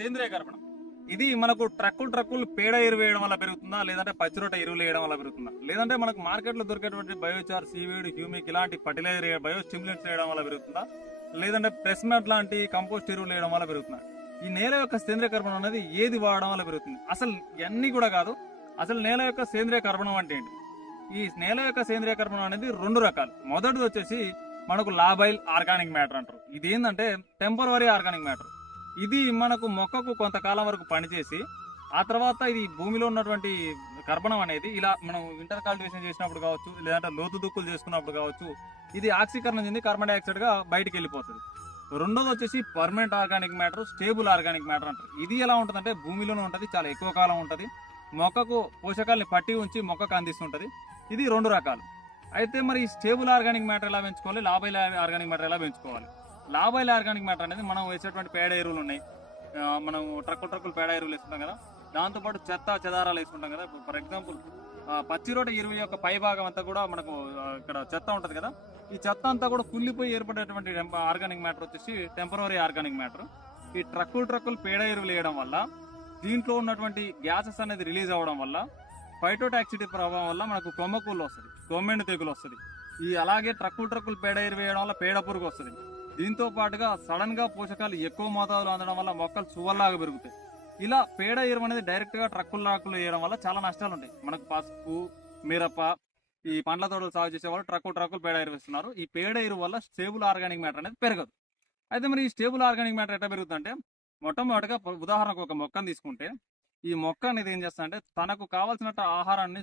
సేంద్రియ కర్బనం. ఇది మనకు ట్రక్కులు పేడ ఎరువు వేయడం వల్ల పెరుగుతుందా, లేదంటే పచ్చిరొట్ట ఎరువులు వేయడం వల్ల పెరుగుతుందా, లేదంటే మనకు మార్కెట్లో దొరికేటువంటి బయోచార్, సీవీడ్, హ్యూమిక్ ఇలాంటి ఫర్టిలైజర్ బయో స్టిమ్యులెంట్స్ వేయడం వల్ల పెరుగుతుందా, లేదంటే ప్రెస్మెట్ లాంటి కంపోస్ట్ ఎరువులు వేయడం వల్ల పెరుగుతుందా? ఈ నేల యొక్క సేంద్రియ కర్బనం అనేది ఏది వాడడం వల్ల పెరుగుతుంది? అసలు ఇవన్నీ కూడా కాదు. అసలు నేల యొక్క సేంద్రియ కర్బనం అంటే ఏంటి? ఈ నేల యొక్క సేంద్రియ కర్బనం అనేది రెండు రకాలు. మొదటిది వచ్చేసి మనకు లాబైల్ ఆర్గానిక్ మ్యాటర్ అంటారు. ఇది ఏంటంటే టెంపరవరీ ఆర్గానిక్ మ్యాటర్. ఇది మనకు మొక్కకు కొంతకాలం వరకు పనిచేసి ఆ తర్వాత ఇది భూమిలో ఉన్నటువంటి కర్బనం అనేది ఇలా మనం ఇంటర్ కల్టివేషన్ చేసినప్పుడు కావచ్చు, లేదంటే లోతు దుక్కులు చేసుకున్నప్పుడు కావచ్చు, ఇది ఆక్సీకరణ చెంది కార్బన్ డైఆక్సైడ్ గా బయటికి వెళ్ళిపోతుంది. రెండోది వచ్చేసి permanent organic matter, stable organic matter అంటారు. ఇది ఎలా ఉంటుందంటే భూమిలోనే ఉంటుంది, చాలా ఎక్కువ కాలం ఉంటుంది, మొక్కకు పోషకాలని పట్టి ఉంచి మొక్కకు అందిస్తుంటది. ఇది రెండు రకాలు. అయితే మరి ఈ స్టేబుల్ ఆర్గానిక్ మ్యాటర్ ఎలా పెంచుకోవాలి, లాబైల్ ఆర్గానిక్ మ్యాటర్ ఎలా పెంచుకోవాలి? లాబైల్ ఆర్గానిక్ మ్యాటర్ అనేది మనం వేసేటువంటి పేడ ఎరువులు ఉన్నాయి. మనం ట్రక్కులు పేడ ఎరువులు వేసుకుంటాం కదా, దాంతోపాటు చెత్త చెదారాలు వేసుకుంటాం కదా. ఫర్ ఎగ్జాంపుల్ పచ్చిరోట ఎరువు యొక్క పై భాగం అంతా కూడా మనకు ఇక్కడ చెత్త ఉంటుంది కదా, ఈ చెత్త అంతా కూడా కుళ్ళిపోయి ఏర్పడేటువంటి ఆర్గానిక్ మ్యాటర్ వచ్చేసి టెంపరరీ ఆర్గానిక్ మ్యాటర్. ఈ ట్రక్కులు పేడ ఎరువులు వేయడం వల్ల దీంట్లో ఉన్నటువంటి గ్యాసెస్ అనేది రిలీజ్ అవ్వడం వల్ల ఫైటోటాక్సిటీ ప్రభావం వల్ల మనకు కొమ్మకూలు వస్తుంది, కొమ్మెండు తెగులు వస్తుంది. ఈ అలాగే ట్రక్కులు పేడ ఎరువు వేయడం వల్ల పేడ పురుగు వస్తుంది. దీంతో పాటుగా సడన్ గా పోషకాలు ఎక్కువ మోతాదులో అందడం వల్ల మొక్కలు సువ్వల్లాగా పెరుగుతాయి. ఇలా పేడ ఎరువు అనేది డైరెక్ట్ గా ట్రక్కులు వేయడం వల్ల చాలా నష్టాలు ఉంటాయి. మనకు పసుపు, మిరప, ఈ పండ్ల తోటలు సాగు చేసే వాళ్ళు ట్రక్కులు పేడ ఎరువు ఇస్తున్నారు. ఈ పేడ ఎరువు వల్ల స్టేబుల్ ఆర్గానిక్ మ్యాటర్ అనేది పెరగదు. అయితే మరి ఈ స్టేబుల్ ఆర్గానిక్ మ్యాటర్ ఎట్లా పెరుగుతుందంటే, మొట్టమొదటిగా ఉదాహరణకు ఒక మొక్కను తీసుకుంటే, ఈ మొక్క అనేది ఏం చేస్తా అంటే తనకు కావాల్సినట్టు ఆహారాన్ని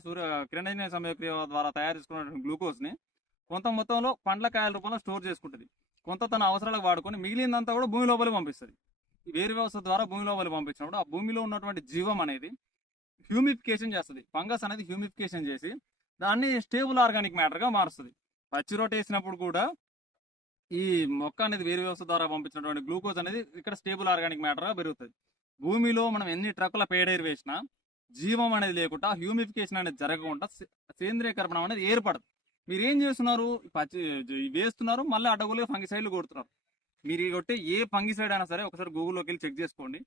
కిరణజన్య సంయోక్రియ ద్వారా తయారు చేసుకున్న గ్లూకోజ్ ని కొంత మొత్తంలో పండ్ల కాయల రూపంలో స్టోర్ చేసుకుంటుంది. కొంత తన అవసరాలకు వాడుకొని మిగిలిందంతా కూడా భూమి లోపలికి పంపిస్తుంది. వేరు వ్యవస్థ ద్వారా భూమి లోపలికి పంపించినప్పుడు ఆ భూమిలో ఉన్నటువంటి జీవం అనేది హ్యూమిఫికేషన్ చేస్తుంది. ఫంగస్ అనేది హ్యూమిఫికేషన్ చేసి దాన్ని స్టేబుల్ ఆర్గానిక్ మ్యాటర్ గా మారుస్తుంది. పచ్చి రొట్టె వేసినప్పుడు కూడా ఈ మొక్క అనేది వేరు వ్యవస్థ ద్వారా పంపించినటువంటి గ్లూకోజ్ అనేది ఇక్కడ స్టేబుల్ ఆర్గానిక్ మ్యాటర్ గా పెరుగుతుంది. భూమిలో మనం ఎన్ని ట్రక్కుల పేడేరు వేసినా జీవం అనేది లేకుండా, హ్యూమిఫికేషన్ అనేది జరగకుండా సేంద్రియ కర్బనం అనేది ఏర్పడదు. మీరు ఏం చేస్తున్నారు, పచ్చి వేస్తున్నారు, మళ్ళీ అడ్డగోలుగా ఫంగిసైడ్లు కొడుతున్నారు. మీరు కొట్టే ఏ ఫంగిసైడ్ అయినా సరే ఒకసారి గూగుల్లోకి వెళ్ళి చెక్ చేసుకోండి.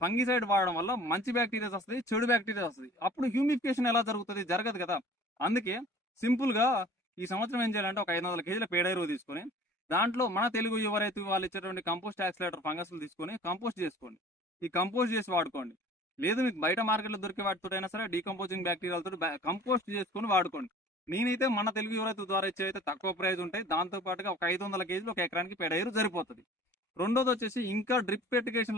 ఫంగిసైడ్ వాడడం వల్ల మంచి బ్యాక్టీరియాస్ వస్తుంది, చెడు బ్యాక్టీరియా వస్తుంది. అప్పుడు హ్యూమిఫికేషన్ ఎలా జరుగుతుంది? జరగదు కదా. అందుకే సింపుల్ గా ఈ సంవత్సరం ఏం చేయాలంటే ఒక 500 కేజీల పేడ ఎరువు తీసుకొని దాంట్లో మన తెలుగు యువ రైతు వాళ్ళు ఇచ్చేటువంటి కంపోస్ట్ యాక్సిలేటర్ ఫంగస్లు తీసుకొని కంపోస్ట్ చేసుకోండి. ఈ కంపోస్ట్ చేసి వాడుకోండి. లేదు మీకు బయట మార్కెట్లో దొరికే వాటితోటైనా సరే డీకంపోజింగ్ బ్యాక్టీరియాలతో కంపోస్ట్ చేసుకొని వాడుకోండి. నేనైతే మన తెలుగు యువ రైతు ద్వారా ఇచ్చే అయితే తక్కువ ప్రైజ్ ఉంటాయి. దాంతో పాటుగా ఒక 500 కేజీలు ఒక ఎకరానికి పేడ ఎరువు సరిపోతుంది. రెండోది వచ్చేసి ఇంకా డ్రిప్ ఇరిగేషన్